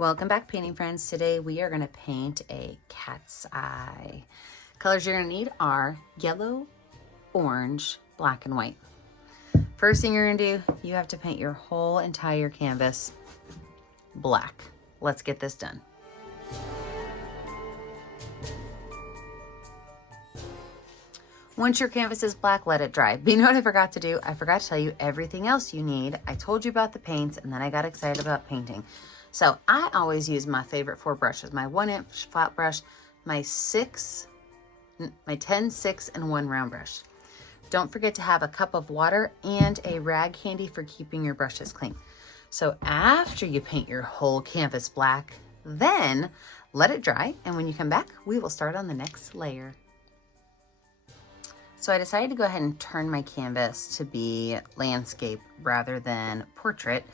Welcome back, painting friends. Today we are going to paint a cat's eye. Colors you're going to need are yellow, orange, black, and white. First thing you're going to do, you have to paint your whole entire canvas black. Let's get this done. Once your canvas is black, let it dry. But you know what I forgot to do? I forgot to tell you everything else you need. I told you about the paints, and then I got excited about painting. So I always use my favorite 4 brushes, my 1-inch flat brush, my 10, 6, and 1 round brush. Don't forget to have a cup of water and a rag handy for keeping your brushes clean. So after you paint your whole canvas black, then let it dry. And when you come back, we will start on the next layer. So I decided to go ahead and turn my canvas to be landscape rather than portrait,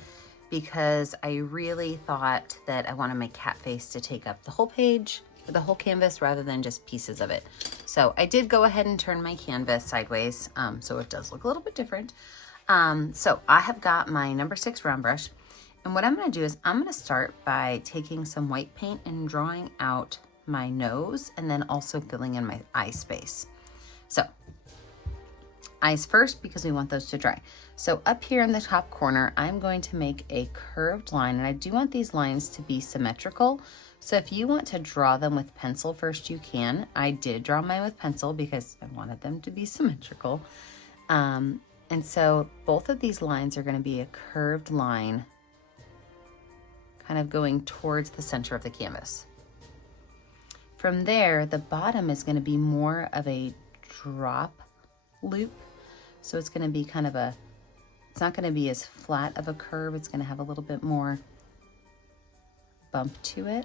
because I really thought that I wanted my cat face to take up the whole page, or the whole canvas, rather than just pieces of it. So I did go ahead and turn my canvas sideways, so it does look a little bit different. So I have got my number 6 round brush, and what I'm going to do is I'm going to start by taking some white paint and drawing out my nose, and then also filling in my eye space. So eyes first, because we want those to dry. So up here in the top corner, I'm going to make a curved line, and I do want these lines to be symmetrical. So if you want to draw them with pencil first, you can. I did draw mine with pencil because I wanted them to be symmetrical. And so both of these lines are going to be a curved line, kind of going towards the center of the canvas. From there, the bottom is going to be more of a drop loop. So it's going to be kind of it's not going to be as flat of a curve. It's going to have a little bit more bump to it.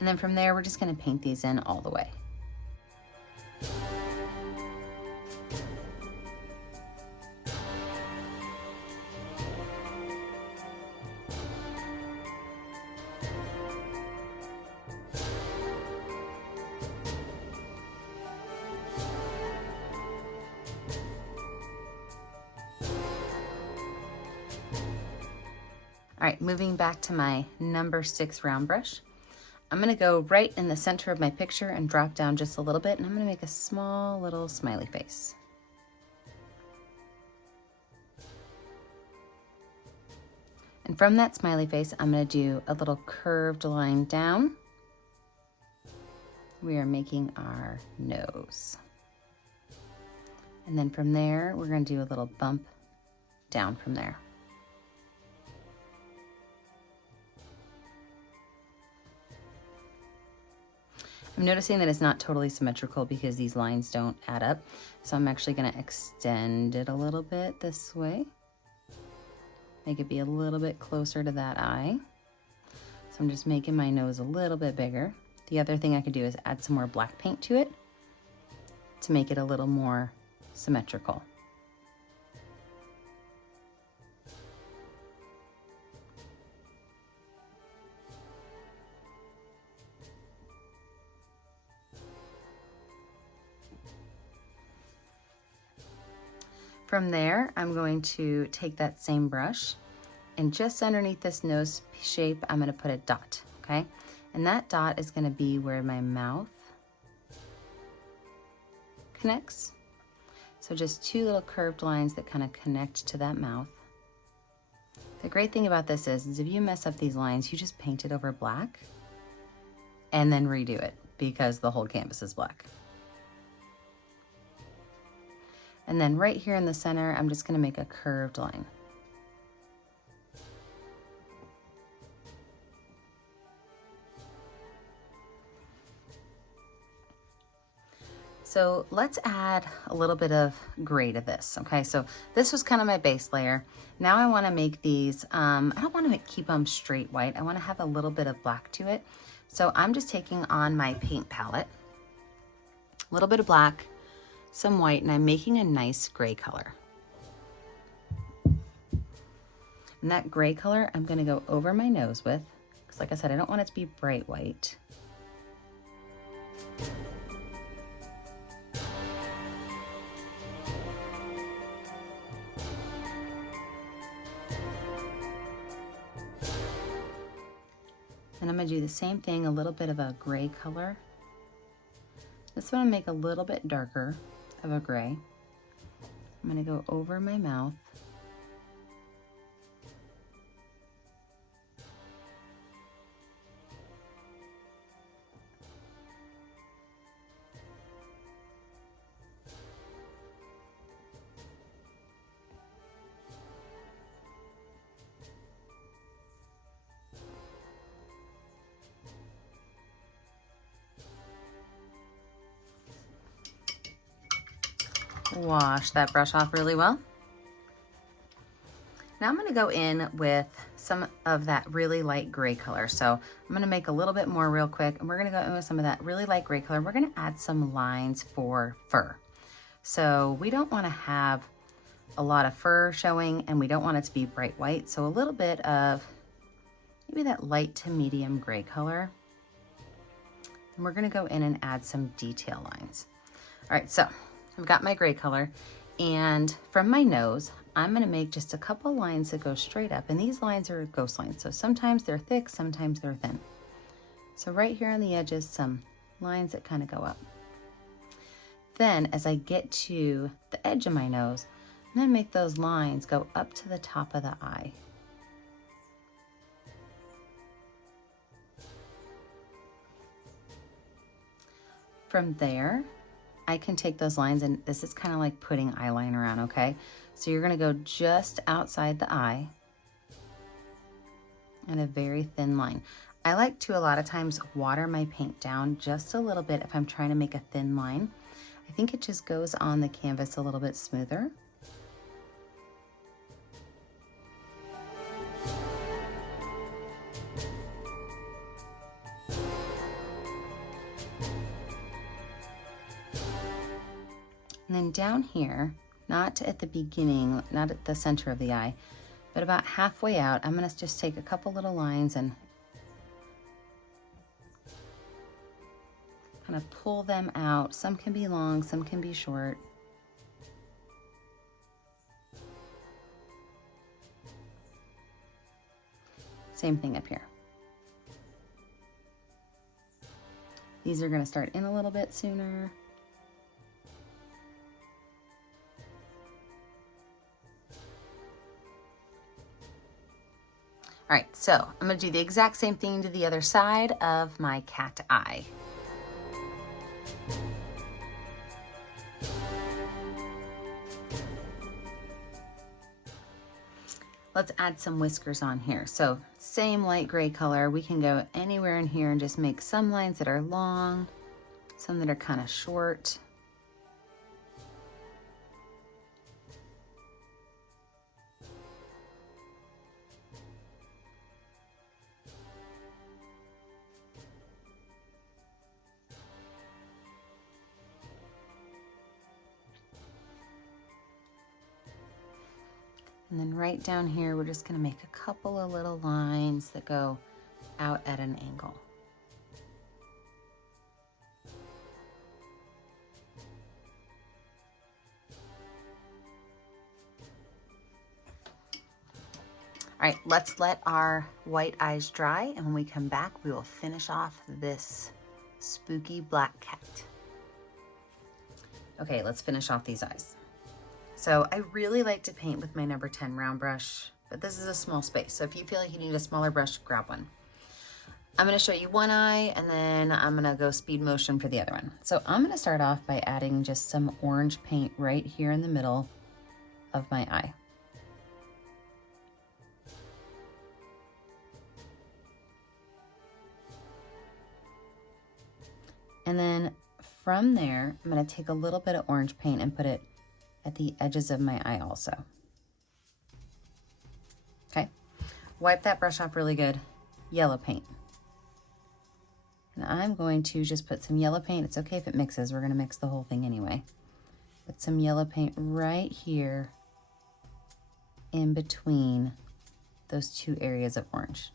And then from there, we're just going to paint these in all the way. All right, moving back to my number 6 round brush. I'm gonna go right in the center of my picture and drop down just a little bit, and I'm gonna make a small little smiley face. And from that smiley face, I'm gonna do a little curved line down. We are making our nose. And then from there, we're gonna do a little bump down from there. I'm noticing that it's not totally symmetrical because these lines don't add up. So I'm actually going to extend it a little bit this way. Make it be a little bit closer to that eye. So I'm just making my nose a little bit bigger. The other thing I could do is add some more black paint to it to make it a little more symmetrical. From there, I'm going to take that same brush, and just underneath this nose shape, I'm going to put a dot, okay? And that dot is going to be where my mouth connects. So just 2 little curved lines that kind of connect to that mouth. The great thing about this is if you mess up these lines, you just paint it over black and then redo it, because the whole canvas is black. And then right here in the center, I'm just going to make a curved line. So let's add a little bit of gray to this. Okay, so this was kind of my base layer. Now I want to make these, I don't want to keep them straight white. I want to have a little bit of black to it. So I'm just taking on my paint palette, a little bit of black, some white, and I'm making a nice gray color. And that gray color I'm going to go over my nose with, because like I said, I don't want it to be bright white. And I'm going to do the same thing, a little bit of a gray color. This one I'll make a little bit darker of a gray. I'm going to go over my mouth. Wash that brush off really well. Now I'm going to go in with some of that really light gray color. So I'm going to make a little bit more real quick, and we're going to go in with some of that really light gray color. We're going to add some lines for fur. So we don't want to have a lot of fur showing, and we don't want it to be bright white. So a little bit of maybe that light to medium gray color. And we're going to go in and add some detail lines. All right, so I've got my gray color, and from my nose, I'm going to make just a couple lines that go straight up, and these lines are ghost lines. So sometimes they're thick, sometimes they're thin. So right here on the edges, some lines that kind of go up. Then as I get to the edge of my nose, I'm going to make those lines go up to the top of the eye. From there, I can take those lines, and this is kind of like putting eyeliner on, okay? So you're gonna go just outside the eye and a very thin line. I like to a lot of times water my paint down just a little bit if I'm trying to make a thin line. I think it just goes on the canvas a little bit smoother. And then down here, not at the beginning, not at the center of the eye, but about halfway out, I'm gonna just take a couple little lines and kind of pull them out. Some can be long, some can be short. Same thing up here. These are gonna start in a little bit sooner. All right, so I'm gonna do the exact same thing to the other side of my cat eye. Let's add some whiskers on here. So same light gray color, we can go anywhere in here and just make some lines that are long, some that are kind of short. And then right down here, we're just gonna make a couple of little lines that go out at an angle. All right, let's let our white eyes dry, and when we come back, we will finish off this spooky black cat. Okay, let's finish off these eyes. So I really like to paint with my number 10 round brush, but this is a small space. So if you feel like you need a smaller brush, grab one. I'm gonna show you one eye, and then I'm gonna go speed motion for the other one. So I'm gonna start off by adding just some orange paint right here in the middle of my eye. And then from there, I'm gonna take a little bit of orange paint and put it at the edges of my eye also. Okay, wipe that brush off really good. Yellow paint. And I'm going to just put some yellow paint. It's okay if it mixes, we're gonna mix the whole thing anyway. Put some yellow paint right here in between those two areas of orange.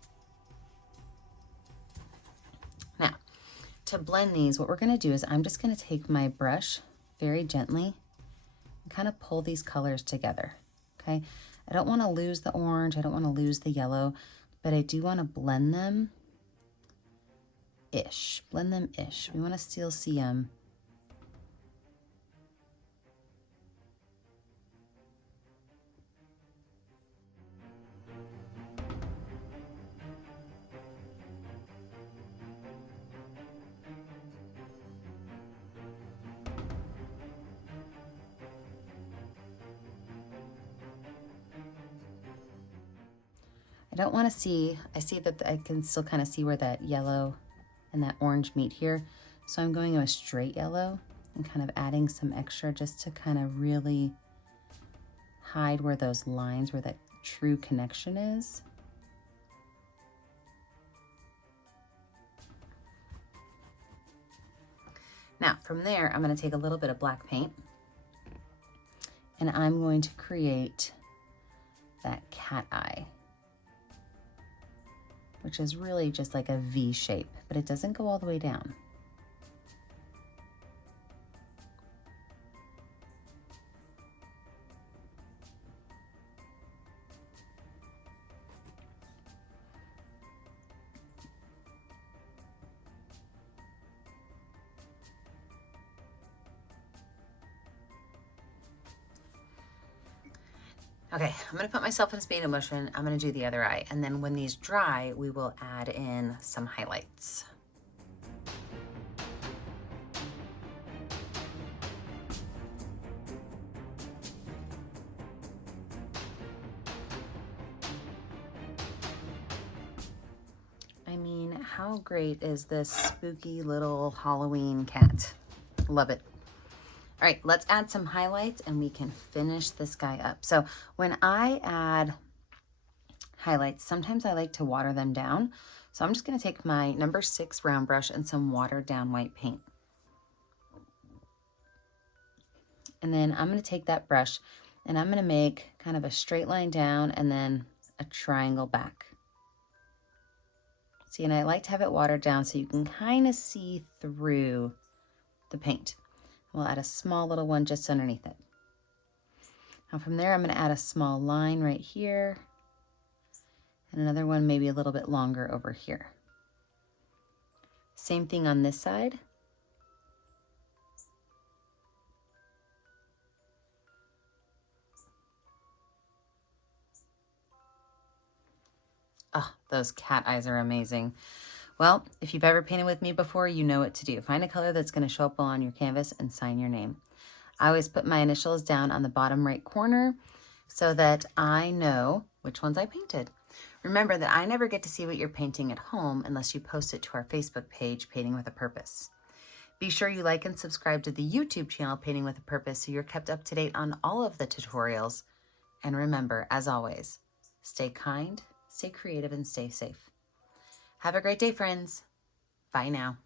to blend these, what we're gonna do is I'm just gonna take my brush very gently and kind of pull these colors together, okay? I don't wanna lose the orange, I don't wanna lose the yellow, but I do wanna blend them-ish, blend them-ish. We wanna still see them. I don't want to see, I see that I can still kind of see where that yellow and that orange meet here. So I'm going to a straight yellow and kind of adding some extra just to kind of really hide where those lines, where that true connection is. Now from there, I'm going to take a little bit of black paint and I'm going to create that cat eye, which is really just like a V shape, but it doesn't go all the way down. Okay, I'm gonna put myself in speed of motion. I'm gonna do the other eye. And then when these dry, we will add in some highlights. I mean, how great is this spooky little Halloween cat? Love it. All right, let's add some highlights and we can finish this guy up. So when I add highlights, sometimes I like to water them down. So I'm just gonna take my number 6 round brush and some watered down white paint. And then I'm gonna take that brush and I'm gonna make kind of a straight line down and then a triangle back. See, and I like to have it watered down so you can kind of see through the paint. We'll add a small little one just underneath it. Now from there, I'm going to add a small line right here and another one maybe a little bit longer over here. Same thing on this side. Oh, those cat eyes are amazing. Well, if you've ever painted with me before, you know what to do. Find a color that's going to show up well on your canvas and sign your name. I always put my initials down on the bottom right corner so that I know which ones I painted. Remember that I never get to see what you're painting at home unless you post it to our Facebook page, Painting with a Purpose. Be sure you like and subscribe to the YouTube channel, Painting with a Purpose, so you're kept up to date on all of the tutorials. And remember, as always, stay kind, stay creative, and stay safe. Have a great day, friends. Bye now.